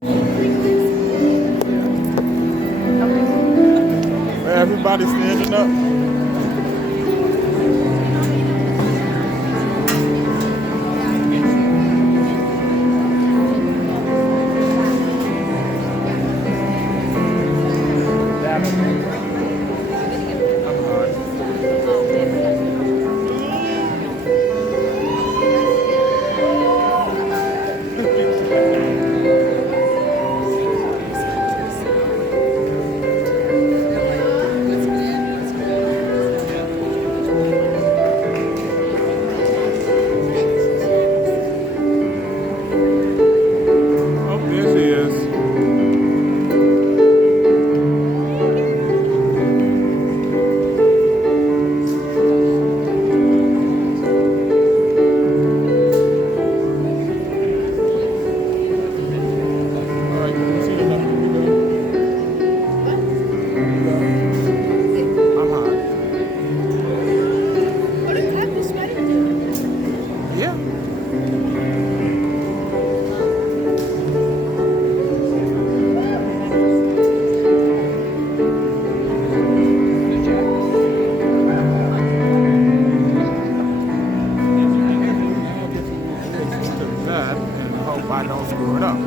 Everybody standing up. Oh, there she is. All right, you see the number? Yeah. That and hope I don't screw it up.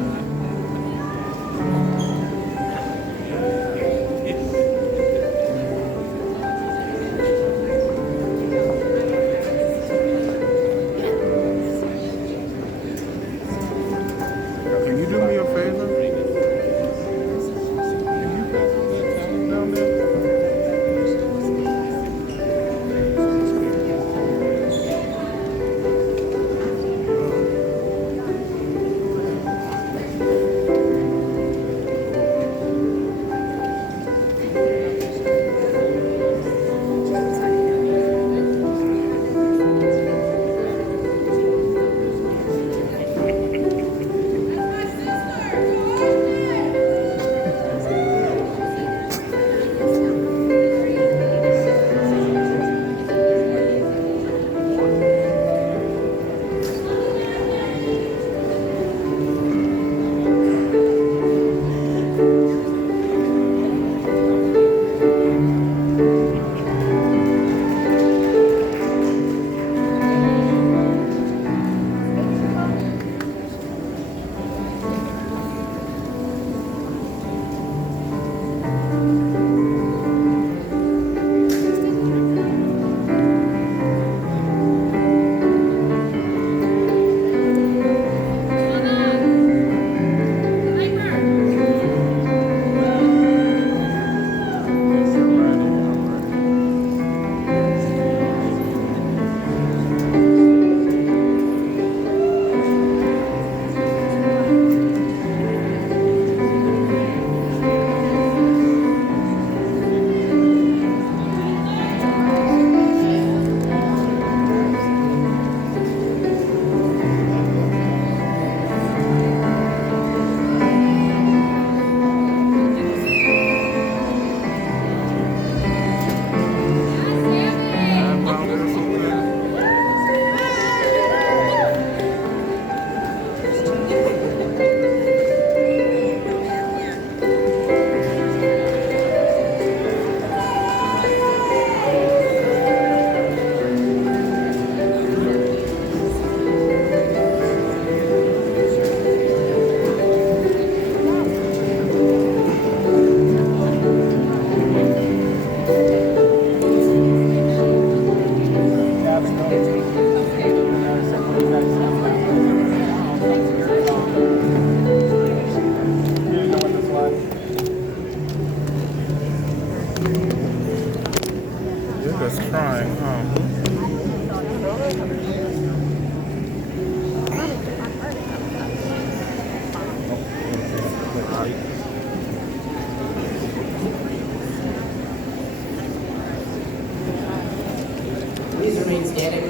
Can you do me a favor? Can you pass me that towel down there? You're just trying, huh? Please remain standing.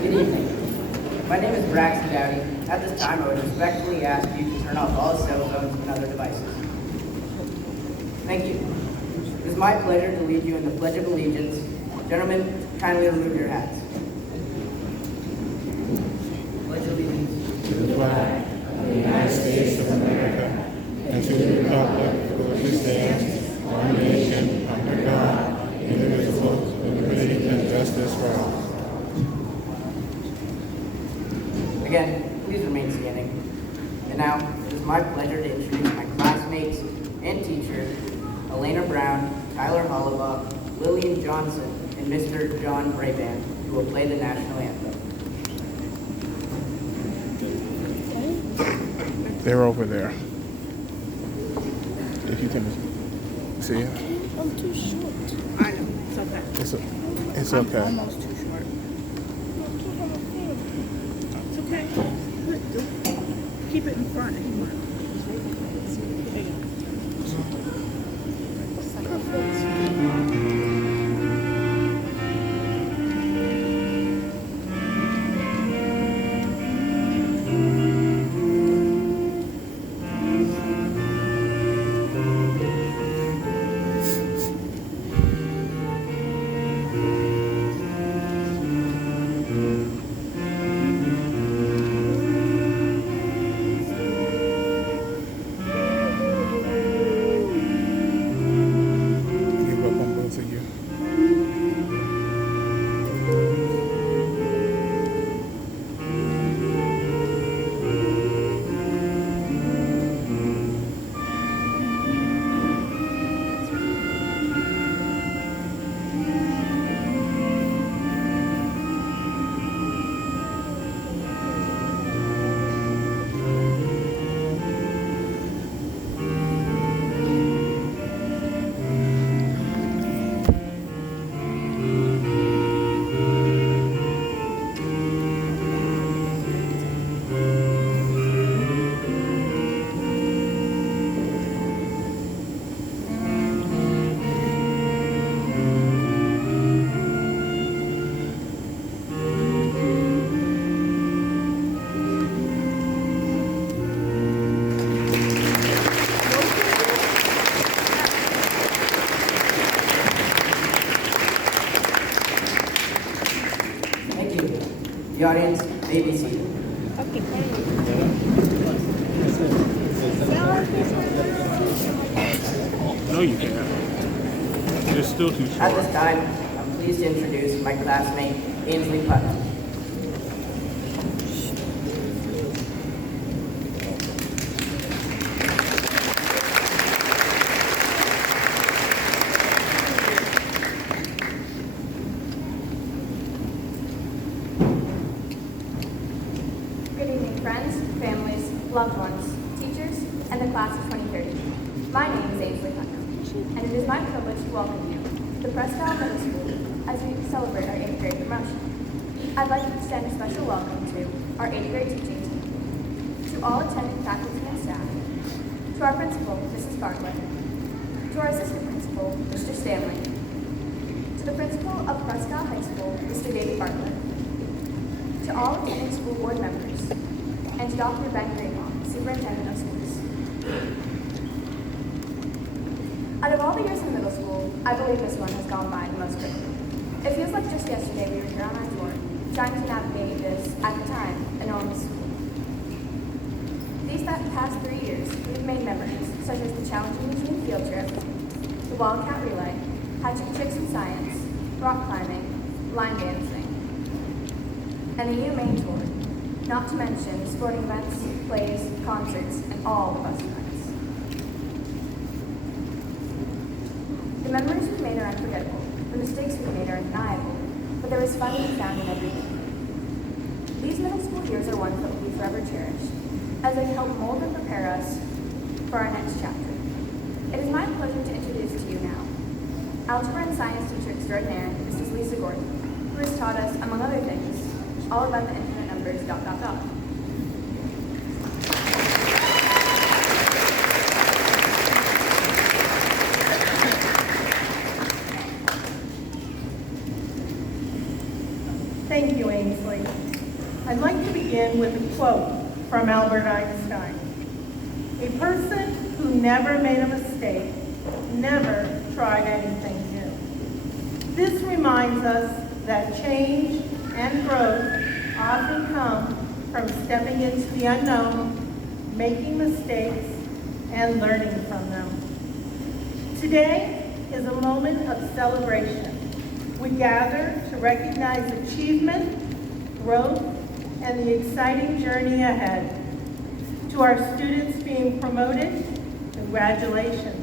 Good evening. My name is Braxton Dowdy. At this time, I would respectfully ask you to turn off all cell phones and other devices. Thank you. It is my pleasure to lead you in the Pledge of Allegiance. Gentlemen, kindly remove your hats. flag of the United States of America and to the republic for which it stands, one nation, under God, indivisible, with liberty and justice for all. Again, please remain standing. And now, it is my pleasure to introduce my classmates and teachers, Elena Brown, Tyler Hollabaugh, Lillian Johnson, and Mr. John Brabant, who will play the national anthem. They're over there. If you can see it. I'm too short. I know. It's okay. It's I'm okay. almost too short. It's okay. Keep it in front anymore. There you Give up on both of you. Thank you. The audience may be seated. No, you can't. You're still too At short. this time, I'm pleased to introduce my classmate, Ainsley Putnam. Good evening, friends, families, loved ones, teachers, and the class of 2030. My name is Ainsley Putnam, and it is my privilege to welcome you to the Presque Isle Middle School as we celebrate our 8th grade promotion. I'd like to extend a special welcome to our 8th grade teaching team, to all attending faculty and staff, to our principal, Mrs. Bartlett, to our assistant principal, Mr. Stanley, to the principal of Presque Isle High School, Mr. David Bartlett, to all attending school board members, and to Dr. Ben Greenlaw, Superintendent of Schools. Out of all the years in middle school, I believe this one has gone by the most quickly. It feels like just yesterday we were here on our tour, trying to navigate this, at the time, enormous school. These past 3 years, we've made memories, such as the challenging museum field trip, the Wildcat Relay, hatching tricks in science, rock climbing, line dancing, and the U Main Tour, not to mention sporting events, plays, concerts, and all the bus rides. The memories we've made are unforgettable, the mistakes we've made are undeniable, but there is fun to be found in everything. These middle school years are ones that will be forever cherished, as they help mold and prepare us for our next chapter. It is my pleasure to introduce to you now algebra and science teacher extraordinaire, Mrs. Lisa Gordon, who has taught us, among other things, all about the infinite numbers ... Thank you, Ainsley. I'd like to begin with a quote from Albert Einstein. A person who never made a mistake never tried anything new. This reminds us that change and growth often come from stepping into the unknown, making mistakes, and learning from them. Today is a moment of celebration. We gather to recognize achievement, growth, and the exciting journey ahead. To our students being promoted, congratulations.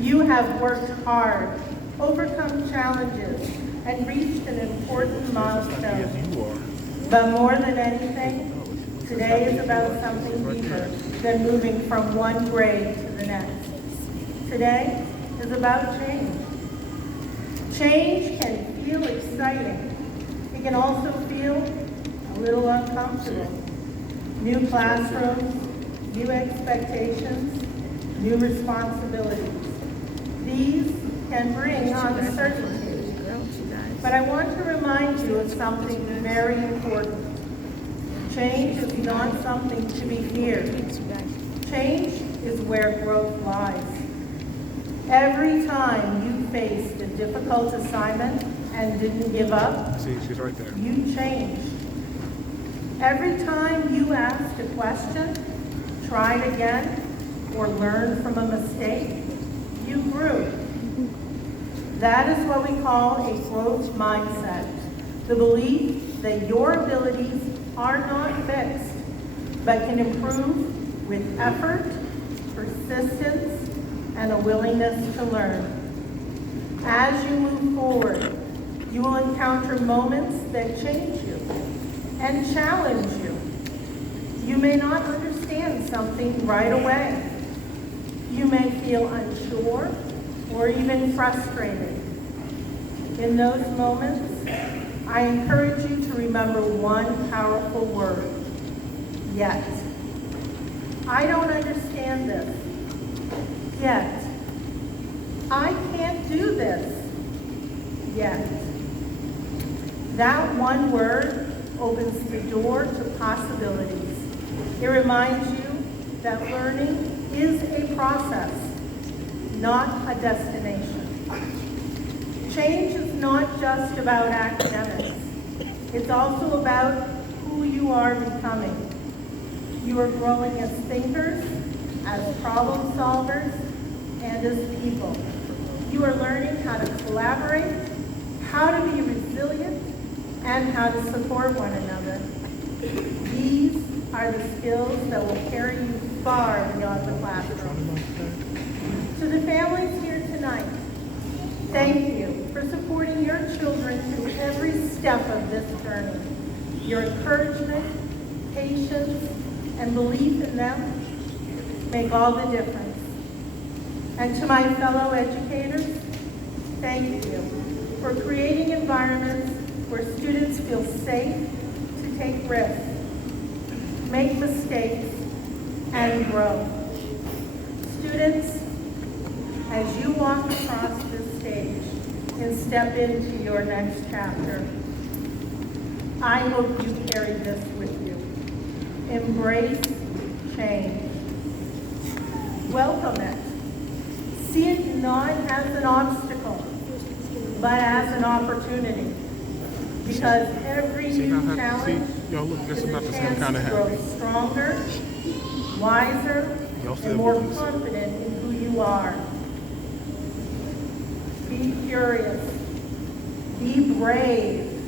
You have worked hard, overcome challenges, and reached an important milestone. But more than anything, today is about something deeper than moving from one grade to the next. Today is about change. Change can feel exciting. It can also feel a little uncomfortable. New classrooms, new expectations, new responsibilities. These can bring uncertainty. But I want to remind you of something very important. Change is not something to be feared. Change is where growth lies. Every time you faced a difficult assignment and didn't give up, she's right there. you changed. Every time you asked a question, tried again, or learned from a mistake, you grew. That is what we call a growth mindset, the belief that your abilities are not fixed, but can improve with effort, persistence, and a willingness to learn. As you move forward, you will encounter moments that change you and challenge you. You may not understand something right away. You may feel unsure or even frustrated. In those moments, I encourage you to remember one powerful word: yet. I don't understand this. Yet. I can't do this. Yet. That one word opens the door to possibilities. It reminds you that learning is a process, not a destination. Change is not just about academics. It's also about who you are becoming. You are growing as thinkers, as problem solvers, and as people. You are learning how to collaborate, how to be resilient, and how to support one another. These are the skills that will carry you far beyond the classroom. To the families here tonight, thank you for supporting your children through every step of this journey. Your encouragement, patience, and belief in them make all the difference. And to my fellow educators, thank you for creating environments where students feel safe to take risks, make mistakes, and grow. Students, as you walk across this stage and step into your next chapter, I hope you carry this with you. Embrace change. Welcome it. See it not as an obstacle, but as an opportunity. Because every new challenge is a chance to grow stronger, wiser, and more confident in who you are. Be curious. Be brave.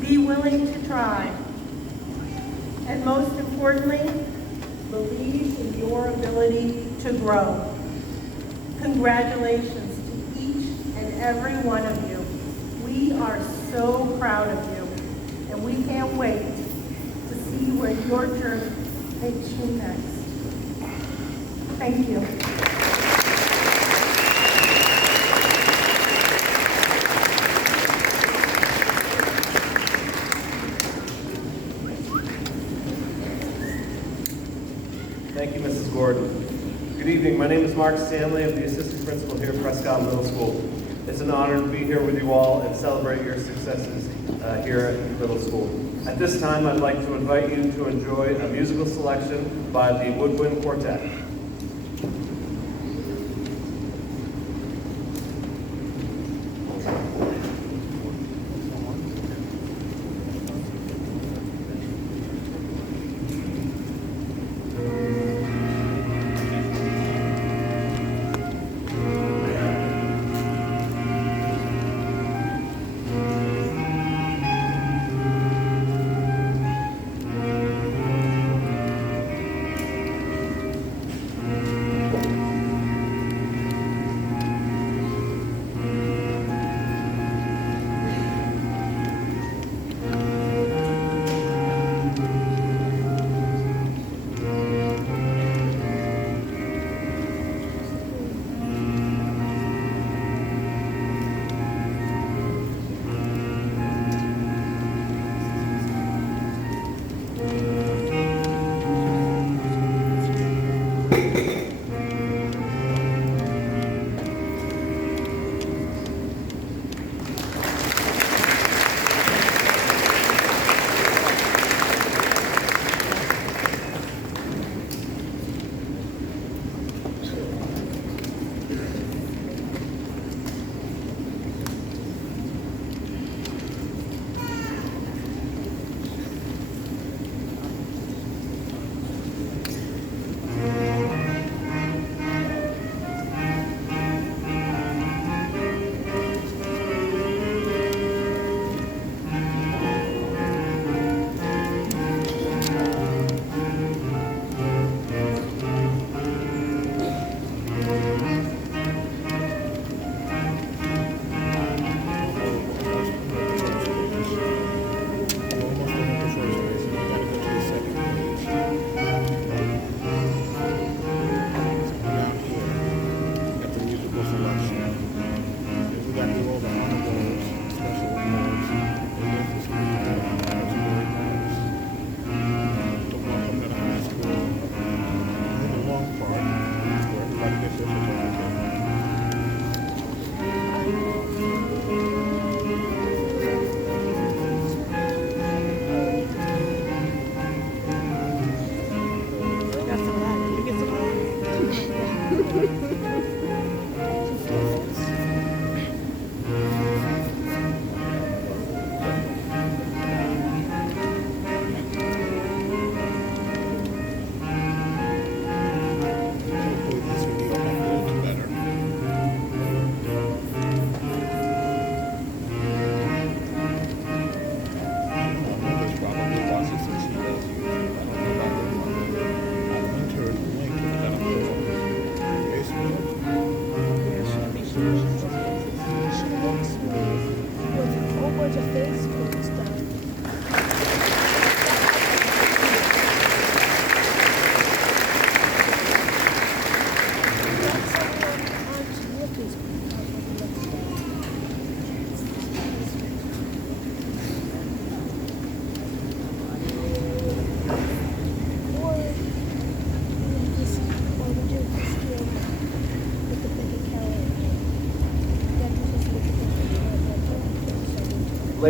Be willing to try. And most importantly, believe in your ability to grow. Congratulations to each and every one of you. We are so proud of you, and we can't wait to see where your journey takes you next. Thank you. Thank you, Mrs. Gordon. Good evening. My name is Mark Stanley. I'm the assistant principal here at Presque Isle Middle School. It's an honor to be here with you all and celebrate your successes here at the middle school. At this time, I'd like to invite you to enjoy a musical selection by the Woodwind Quartet.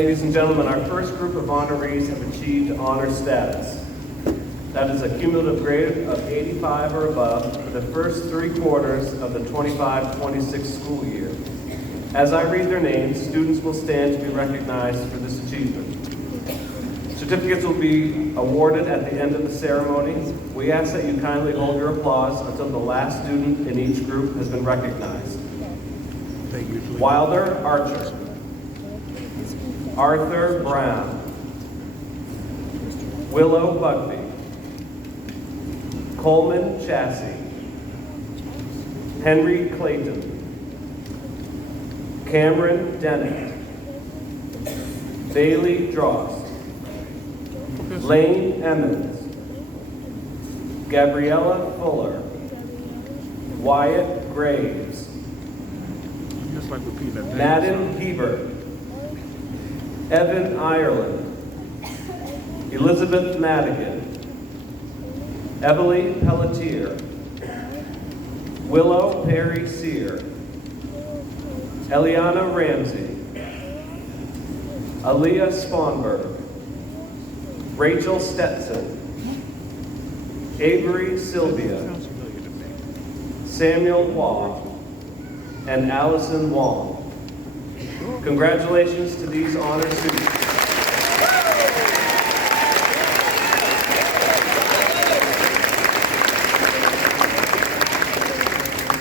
ladies and gentlemen, our first group of honorees have achieved honor status. That is a cumulative grade of 85 or above for the first 3 quarters of the 25-26 school year. As I read their names, students will stand to be recognized for this achievement. Certificates will be awarded at the end of the ceremony. We ask that you kindly hold your applause until the last student in each group has been recognized. Wilder Archer, Arthur Brown, Willow Bugby, Coleman Chassie, Henry Clayton, Cameron Dennett, Bailey Drost, Lane Emmons, Gabriella Fuller, Wyatt Graves, Madden Hebert, Evan Ireland, Elizabeth Madigan, Evelyn Pelletier, Willow Perry Sear, Eliana Ramsey, Aaliyah Sponberg, Rachel Stetson, Avery Sylvia, Samuel Waugh, and Allison Wong. Congratulations to these honored students.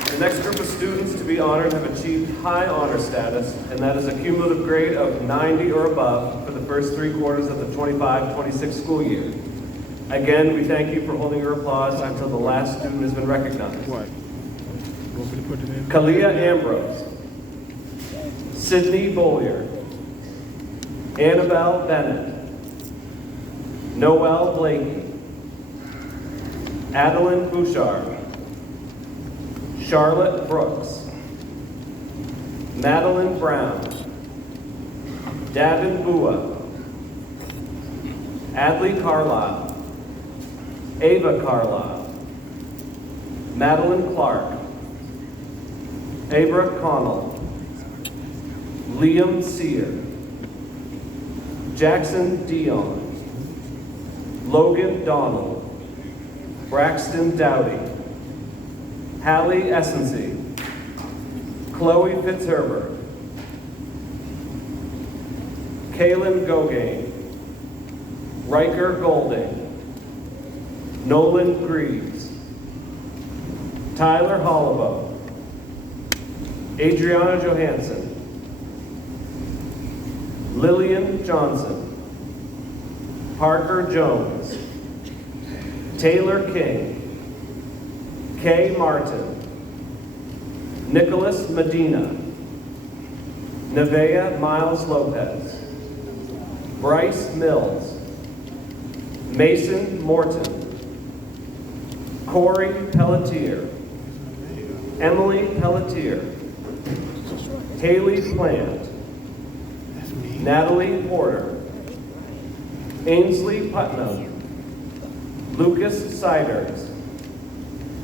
The next group of students to be honored have achieved high honor status, and that is a cumulative grade of 90 or above for the first 3 quarters of the 25-26 school year. Again, we thank you for holding your applause until the last student has been recognized. What? You want me to put it in? Kalia Ambrose, Sydney Bollier, Annabelle Bennett, Noelle Blakey, Adeline Bouchard, Charlotte Brooks, Madeline Brown, Davin Bua, Adley Carlisle, Ava Carlisle, Madeline Clark, Abra Connell, Liam Sear, Jackson Dion, Logan Donald, Braxton Dowdy, Hallie Essensey, Chloe Fitzherbert, Kaylin Gogain, Riker Golding, Nolan Greaves, Tyler Hollabo, Adriana Johansson, Lillian Johnson, Parker Jones, Taylor King, Kay Martin, Nicholas Medina, Nevaeh Miles Lopez, Bryce Mills, Mason Morton, Corey Pelletier, Emily Pelletier, Haley Plant, Natalie Porter, Ainsley Putnam, Lucas Siders,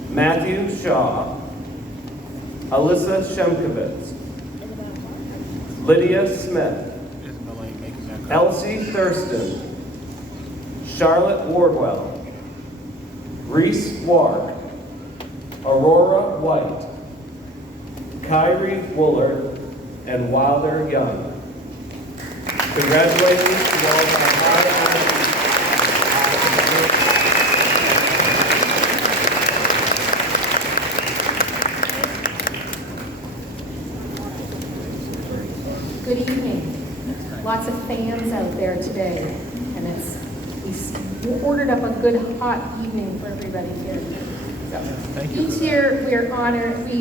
Matthew Shaw, Alyssa Shemkovitz, Lydia Smith, Elsie Thurston, Charlotte Wardwell, Reese Wark, Aurora White, Kyrie Woolard, and Wilder Young. Congratulations to all of our high honor. Good evening. Lots of fans out there today, and we ordered up a good hot evening for everybody here. So, each year we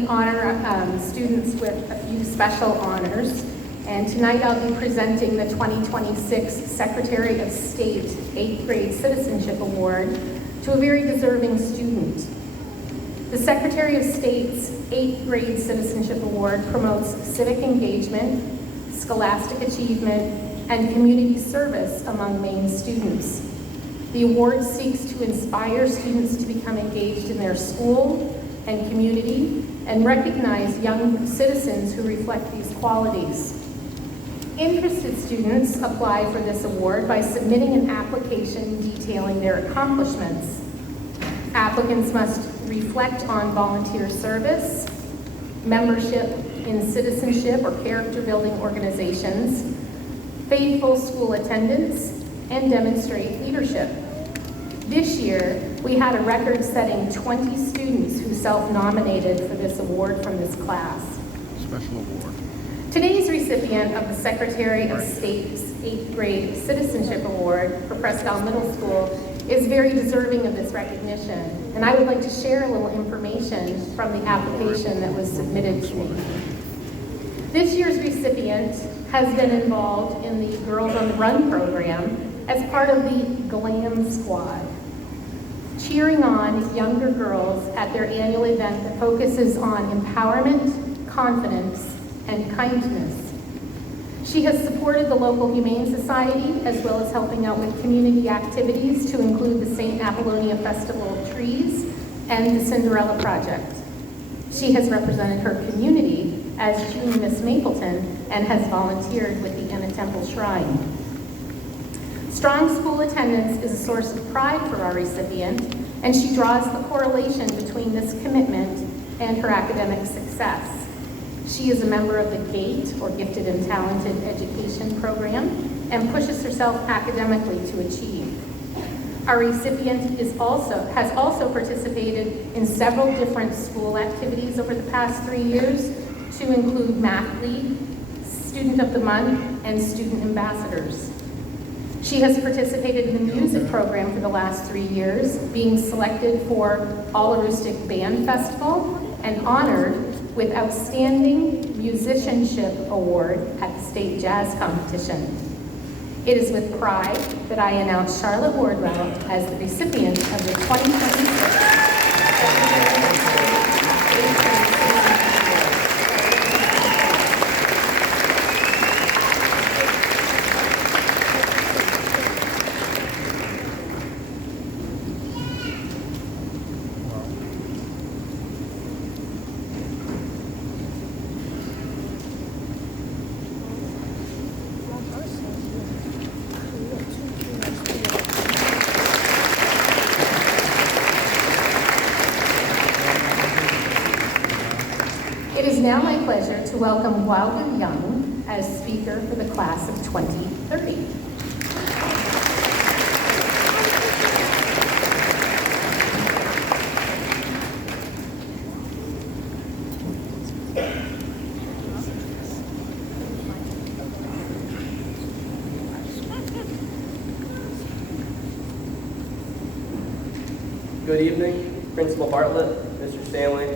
honor students with a few special honors, and tonight I'll be presenting the 2026 Secretary of State 8th Grade Citizenship Award to a very deserving student. The Secretary of State's 8th Grade Citizenship Award promotes civic engagement, scholastic achievement, and community service among Maine students. The award seeks to inspire students to become engaged in their school and community and recognize young citizens who reflect these qualities. Interested students apply for this award by submitting an application detailing their accomplishments. Applicants must reflect on volunteer service, membership in citizenship or character-building organizations, faithful school attendance, and demonstrate leadership. This year, we had a record-setting 20 students who self-nominated for this award from this class. Special award. Today's recipient of the Secretary of State's 8th grade Citizenship Award for Presque Isle Middle School is very deserving of this recognition. And I would like to share a little information from the application that was submitted to me. This year's recipient has been involved in the Girls on the Run program as part of the GLAM Squad, cheering on younger girls at their annual event that focuses on empowerment, confidence, and kindness. She has supported the local Humane Society as well as helping out with community activities to include the St. Apollonia Festival of Trees and the Cinderella Project. She has represented her community as Junior Miss Mapleton and has volunteered with the Anna Temple Shrine. Strong school attendance is a source of pride for our recipient, and she draws the correlation between this commitment and her academic success. She is a member of the GATE, or Gifted and Talented Education Program, and pushes herself academically to achieve. Our recipient has also participated in several different school activities over the past 3 years, to include Math League, Student of the Month, and Student Ambassadors. She has participated in the music program for the last 3 years, being selected for All Acoustic Band Festival and honored with Outstanding Musicianship Award at the State Jazz Competition. It is with pride that I announce Charlotte Wardwell as the recipient of the 2026 It is now my pleasure to welcome Wilder Young as speaker for the class of 2030. Good evening, Principal Bartlett, Mr. Stanley,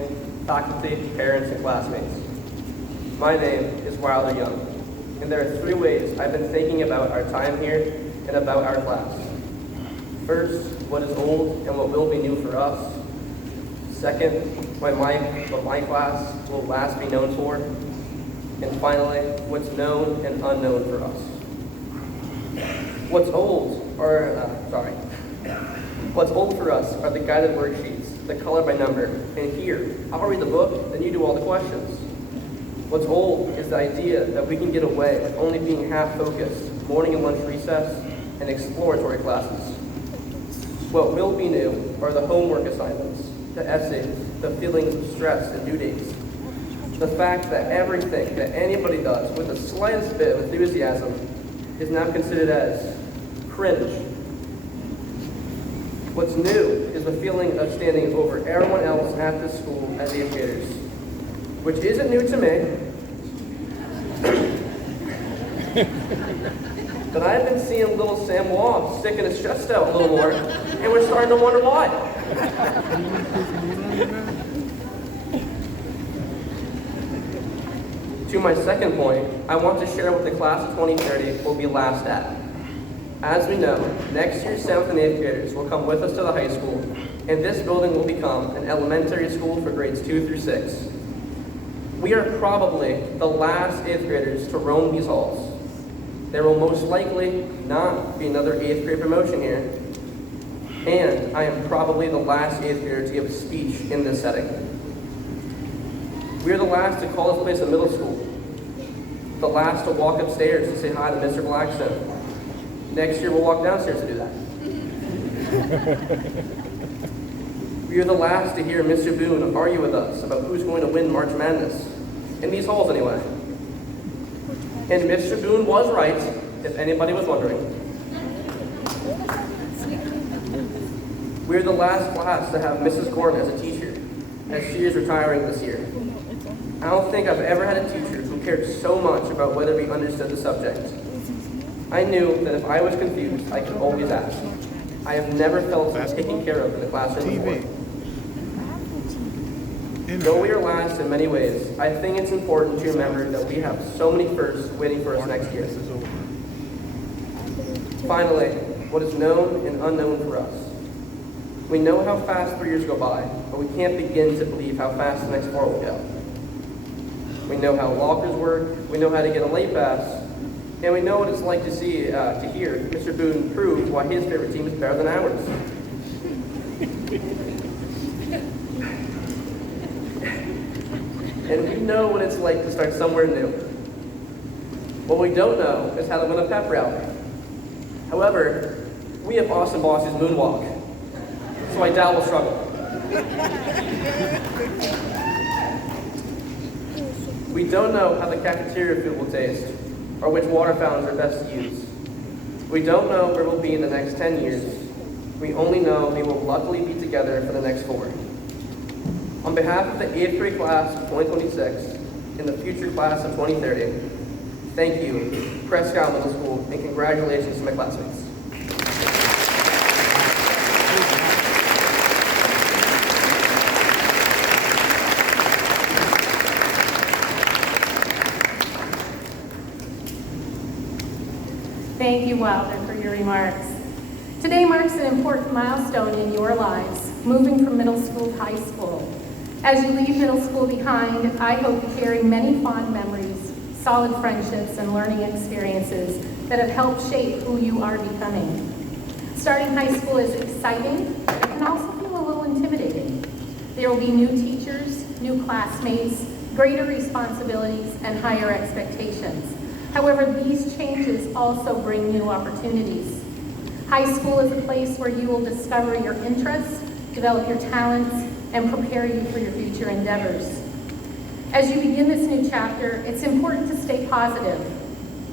faculty, parents, and classmates. My name is Wilder Young, and there are 3 ways I've been thinking about our time here and about our class. First, what is old and what will be new for us. Second, what my class will last be known for. And finally, what's known and unknown for us. What's old for us are the guided worksheets, the color by number, and here, I'll read the book, then you do all the questions. What's old is the idea that we can get away with only being half-focused, morning and lunch recess, and exploratory classes. What will be new are the homework assignments, the essays, the feelings of stress and due dates. The fact that everything that anybody does with the slightest bit of enthusiasm is now considered as cringe. What's new is the feeling of standing over everyone else at the school as 8th graders, which isn't new to me, but I've been seeing little Sam Wong sticking his chest out a little more, and we're starting to wonder why. To my second point, I want to share what the class of 2030 will be last at. As we know, next year's 7th and 8th graders will come with us to the high school, and this building will become an elementary school for grades 2 through 6. We are probably the last 8th graders to roam these halls. There will most likely not be another 8th grade promotion here, and I am probably the last 8th grader to give a speech in this setting. We are the last to call this place a middle school. the last to walk upstairs to say hi to Mr. Blackstone. Next year, we'll walk downstairs to do that. We are the last to hear Mr. Boone argue with us about who's going to win March Madness. In these halls, anyway. And Mr. Boone was right, if anybody was wondering. We're the last class to have Mrs. Gordon as a teacher, as she is retiring this year. I don't think I've ever had a teacher who cared so much about whether we understood the subject. I knew that if I was confused, I could always ask. I have never felt so taken care of in the classroom before. Though we are last in many ways, I think it's important to remember that we have so many firsts waiting for us next year. Finally, what is known and unknown for us. We know how fast 3 years go by, but we can't begin to believe how fast the next 4 will go. We know how lockers work, we know how to get a late pass, and we know what it's like to hear Mr. Boone prove why his favorite team is better than ours. And we know what it's like to start somewhere new. What we don't know is how to win a pep rally. However, we have Austin Boss's moonwalk, so I doubt we'll struggle. We don't know how the cafeteria food will taste, or which water fountains are best to use. We don't know where we'll be in the next 10 years. We only know we will luckily be together for the next 4. On behalf of the 8th grade class of 2026 and the future class of 2030, thank you, Presque Isle Middle School, and congratulations to my classmates. Thank you, Wilder, for your remarks. Today marks an important milestone in your lives, moving from middle school to high school. As you leave middle school behind, I hope you carry many fond memories, solid friendships, and learning experiences that have helped shape who you are becoming. Starting high school is exciting, but it can also feel a little intimidating. There will be new teachers, new classmates, greater responsibilities, and higher expectations. However, these changes also bring new opportunities. High school is a place where you will discover your interests, develop your talents, and prepare you for your future endeavors. As you begin this new chapter, it's important to stay positive,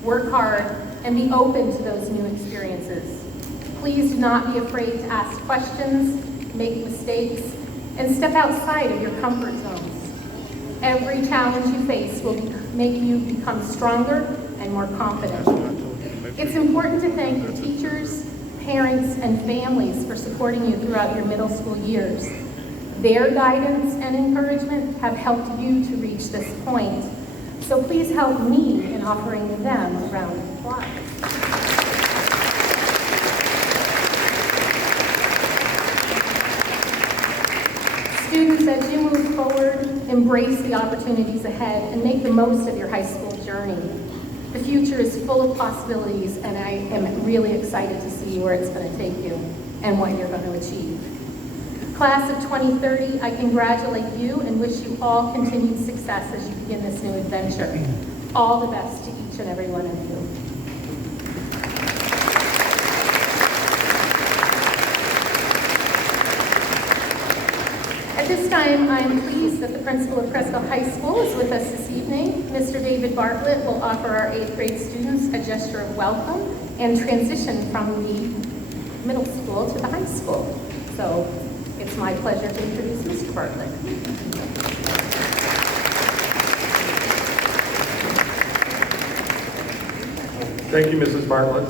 work hard, and be open to those new experiences. Please do not be afraid to ask questions, make mistakes, and step outside of your comfort zones. Every challenge you face will make you become stronger and more confident. It's important to thank your teachers, parents, and families for supporting you throughout your middle school years. Their guidance and encouragement have helped you to reach this point, so please help me in offering them a round of applause. Students, as you move forward, embrace the opportunities ahead and make the most of your high school journey. The future is full of possibilities, and I am really excited to see where it's going to take you and what you're going to achieve. Class of 2030, I congratulate you and wish you all continued success as you begin this new adventure. All the best to each and every one of you. At this time, I am pleased that the principal of Presque Isle High School is with us this evening. Mr. David Bartlett will offer our 8th grade students a gesture of welcome and transition from the middle school to the high school. So it's my pleasure to introduce Mr. Bartlett. Thank you, Mrs. Bartlett.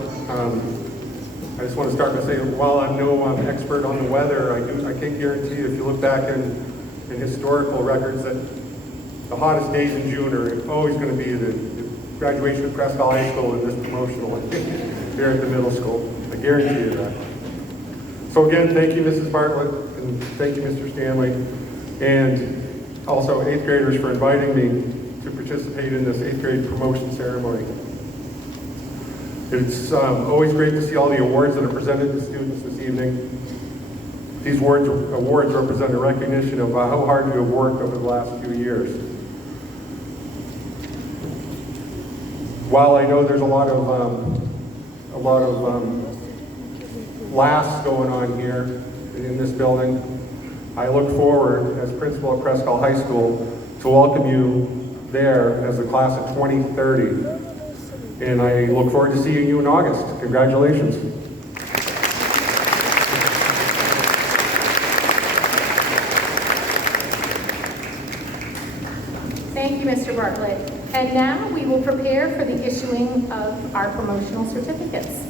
I just want to start by saying, while I'm no expert on the weather, I can guarantee you, if you look back in historical records, that the hottest days in June are always going to be the graduation of Presque Isle High School and this promotional here at the middle school. I guarantee you that. So again, thank you, Mrs. Bartlett, and thank you, Mr. Stanley, and also 8th graders for inviting me to participate in this 8th grade promotion ceremony. It's always great to see all the awards that are presented to students this evening. These awards represent a recognition of how hard you have worked over the last few years. while I know there's a lot of laughs going on here in this building, I look forward, as principal at Presque Isle High School, to welcome you there as the class of 2030. And I look forward to seeing you in August. Congratulations. Thank you, Mr. Bartlett. And now we will prepare for the issuing of our promotional certificates.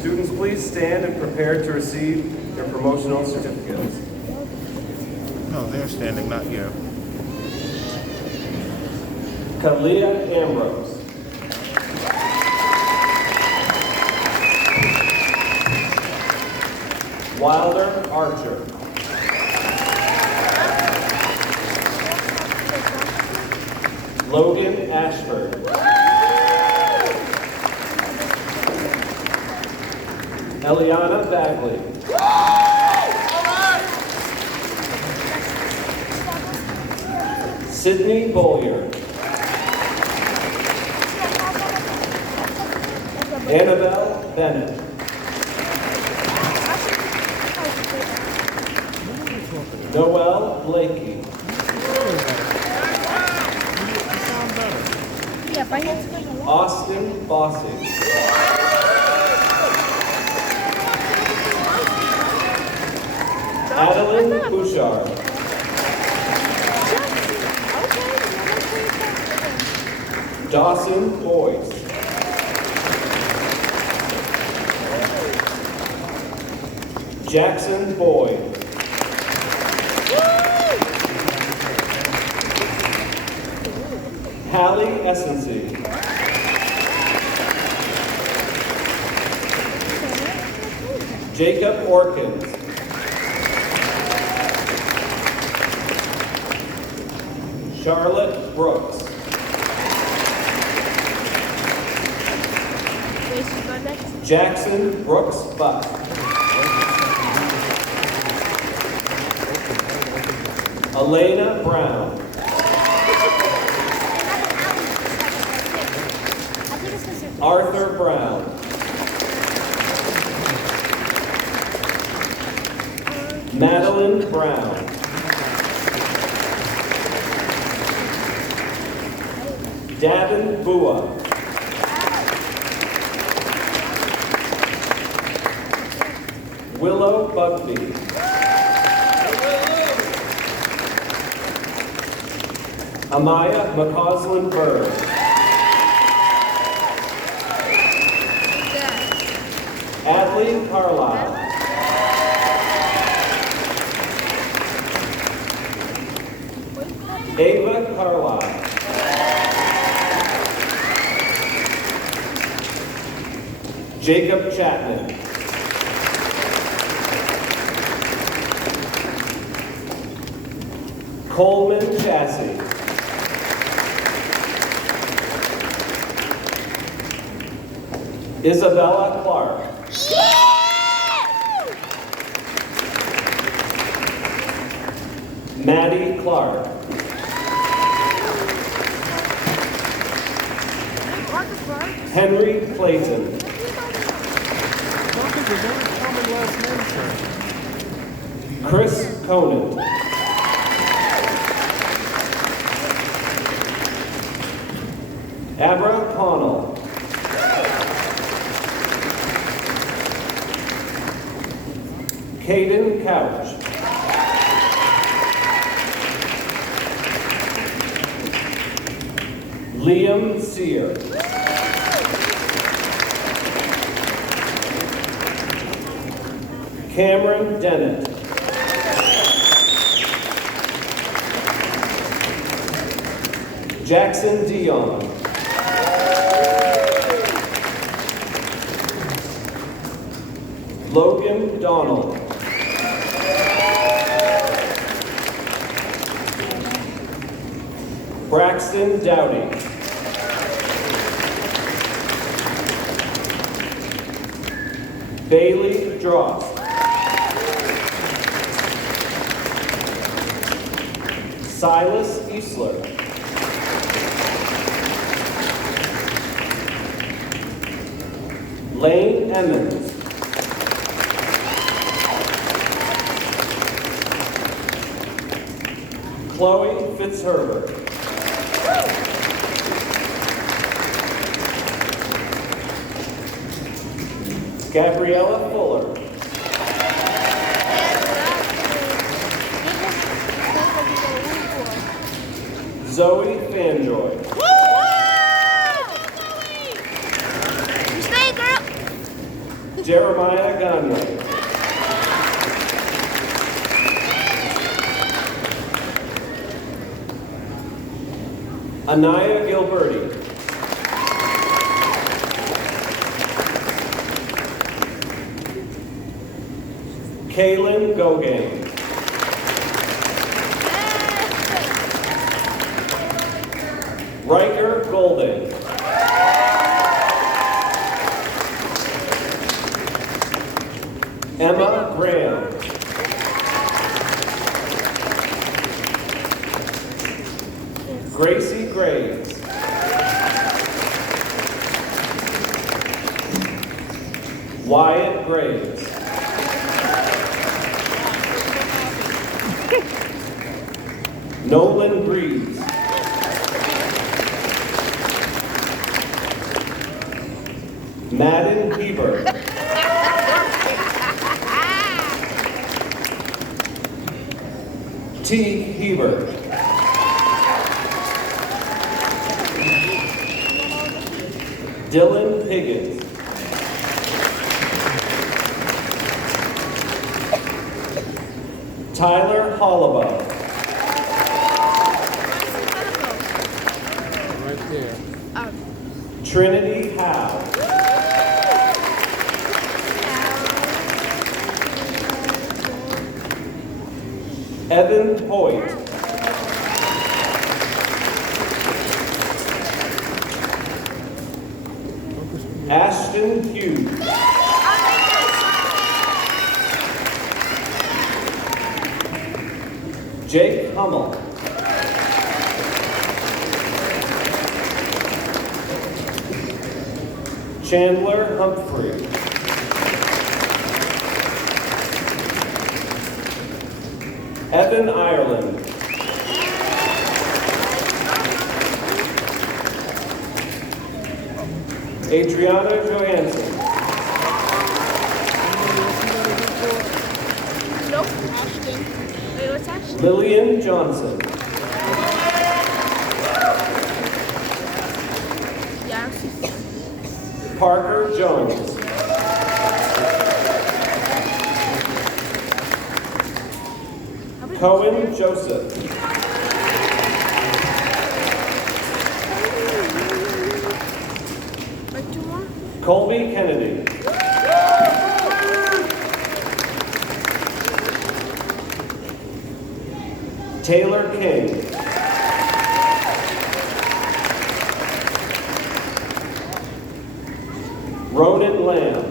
Students, please stand and prepare to receive your promotional certificates. No, they're standing, not you. Kalia Ambrose. Wilder Archer. Logan Ashford. Eliana Bagley. Sydney Bollier. Annabelle Bennett. Noelle Blakey. Austin Bossy. Adeline Bouchard. Dawson Boyce. Jackson Boyd. Hallie Essency. Jacob Orkins. Charlotte Brooks. Jackson Brooks Buck. Elena Brown. Arthur Brown. Madeline Brown. Davin Bua. Willow Bugby. Amaya McCausland Bird. Adley Carlisle. Ava Carlisle. Jacob Chapman. Coleman Chassie. Isabella Clark. Maddie Clark. Henry Clayton. Chris Conan. Abra Connell. Caden Couch. Liam Sear. Cameron Dennett. Jackson Dion. Logan Donald. Braxton Dowdy. Bailey Drost. Silas Easler. Lane Emmons. Chloe Fitzherbert. Gabriella Fuller. Zoe Fanjoy. Jeremiah Gunway. Anaya Gilberti. Kaylin Gogan. Riker Golden. Emma Graham. Gracie Graves. Wyatt Graves. Nolan Breeze. Madden Heber. T. Heber. Dylan Higgins. Tyler Hollabaugh. Right there. Trinity Howe. Evan Hoyt. Ashton Hughes. Jake Hummel. Chandler Humphrey. Evan Ireland. Adriana Johansson. Nope. Ashton. Wait, what's Ashton? Lillian Johnson. Yeah. Parker Jones. Cohen Joseph. Like two more? Colby Kennedy. Taylor King. Ronan Lamb.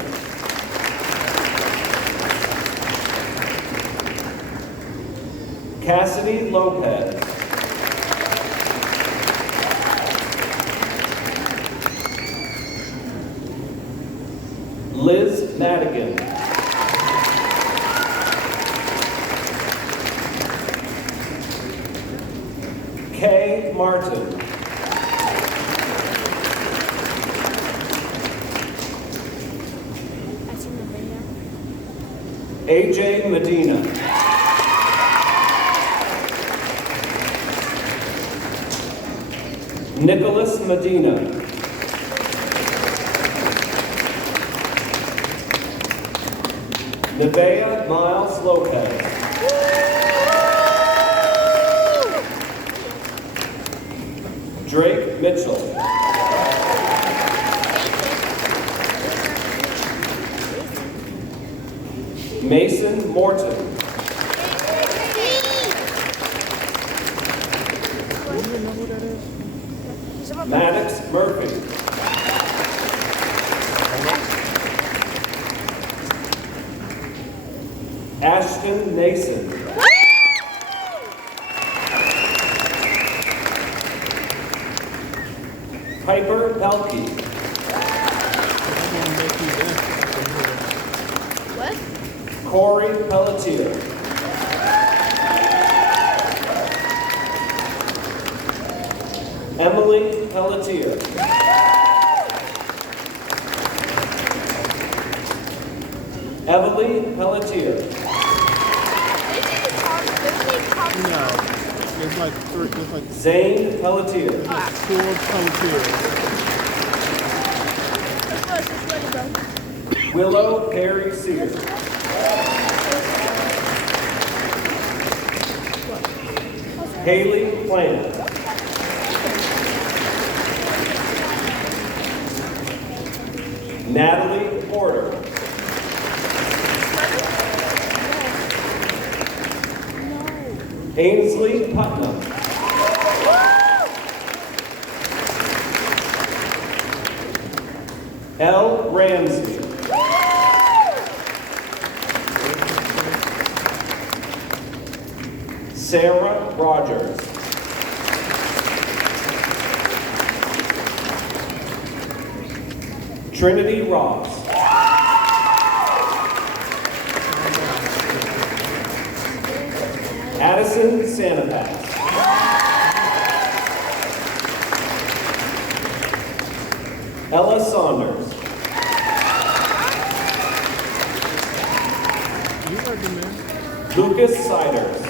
Cassidy Lopez. Liz Madigan. Kay Martin. That's in the video. AJ Medina. Nicholas Medina. Nevaeh Miles Lopez. Drake Mitchell. Mason Morton. What? that is? Maddox Murphy. Ashton Nason. Piper Pelkey. What? Corey Pelletier. Emily Pelletier. Evelyn Pelletier. No, there's like three, there's like Zane Pelletier. four Pelletiers. Willow Perry Sears. Haley Plant. Natalie Porter. Ainsley Putnam. L. Ramsey. Sarah Rogers. Trinity Ross. Addison Sanapass. Ella Saunders. You heard the man. Lucas Siders.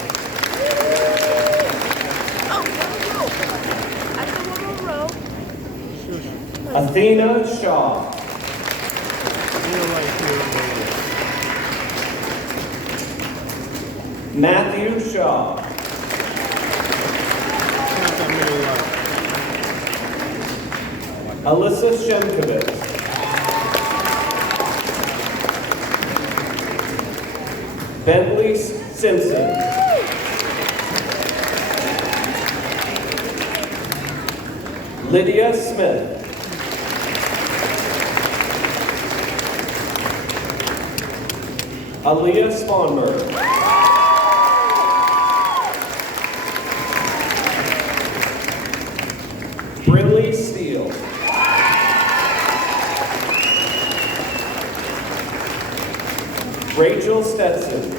Athena Shaw. You're right here on the list. Matthew Shaw. Not that many left. Alyssa Shemkovich. Bentley Simpson. Lydia Smith. Aaliyah Sponberg. Brinley Steele. Rachel Stetson.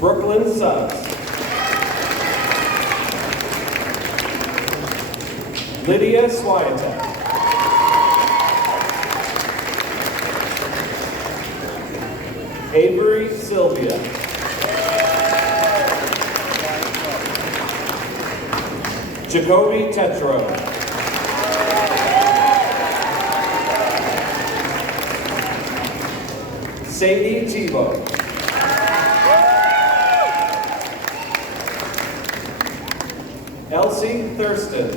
Brooklyn Suggs. Lydia Swiatek. Avery Sylvia. Jacoby Tetro. Sadie Tebow. Elsie Thurston.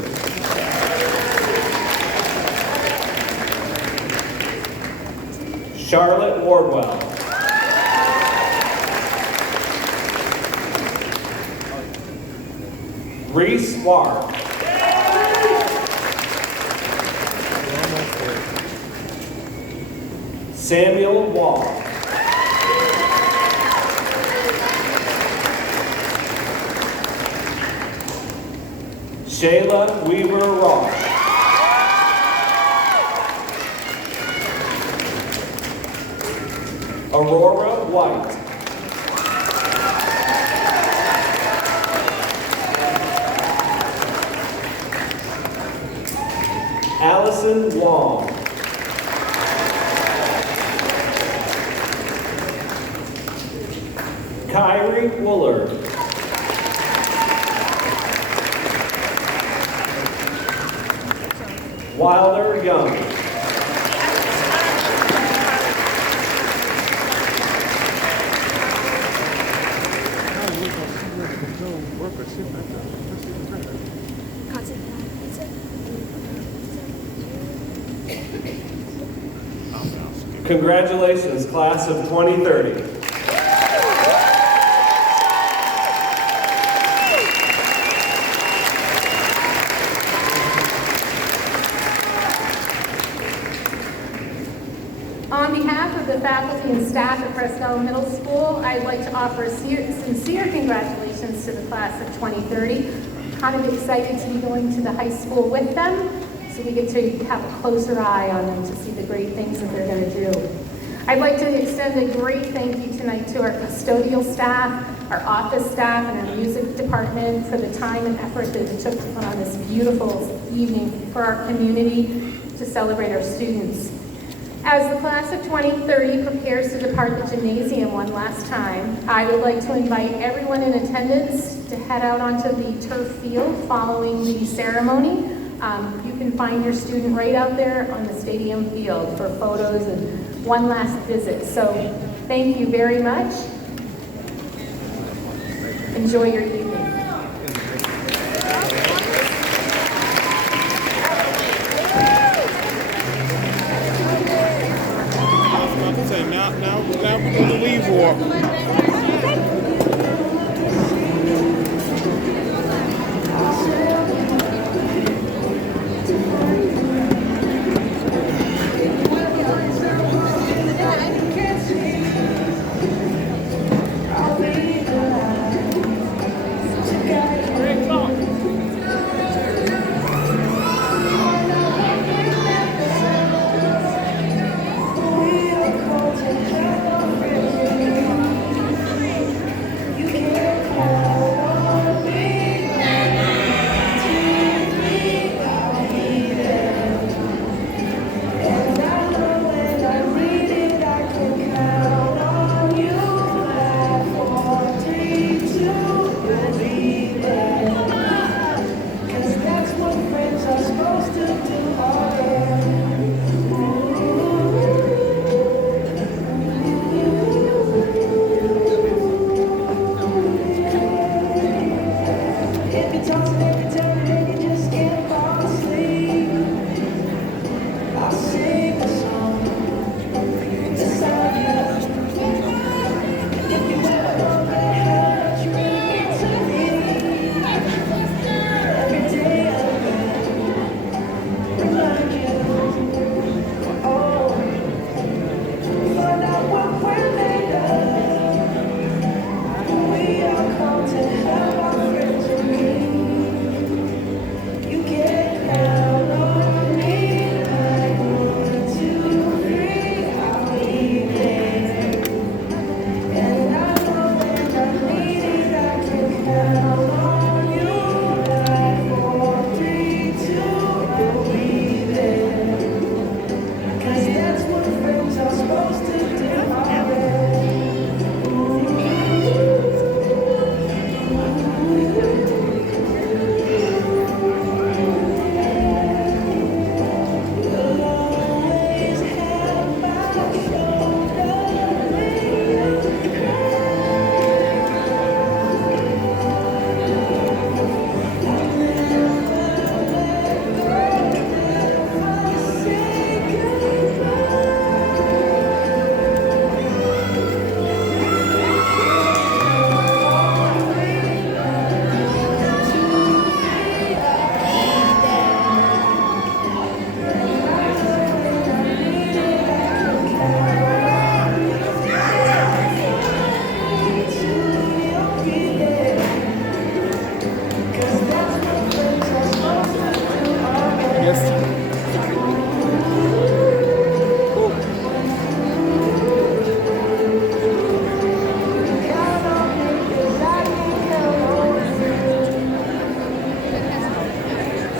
Charlotte Wardwell. Reese Warr. Samuel Wall. Shayla Weaver Ross. Aurora White. Allison Wong. Kyrie Woolard. Wilder Young. Congratulations, class of 2030. behalf of Presque Isle Middle School, I'd like to offer sincere congratulations to the class of 2030. Kind of excited to be going to the high school with them, so we get to have a closer eye on them to see the great things that they're going to do. I'd like to extend a great thank you tonight to our custodial staff, our office staff, and our music department for the time and effort that it took to put on this beautiful evening for our community to celebrate our students. As the class of 2030 prepares to depart the gymnasium one last time, I would like to invite everyone in attendance to head out onto the turf field following the ceremony. You can find your student right out there on the stadium field for photos and one last visit. So thank you very much. Enjoy your evening. Now we do the leave walk. Yeah.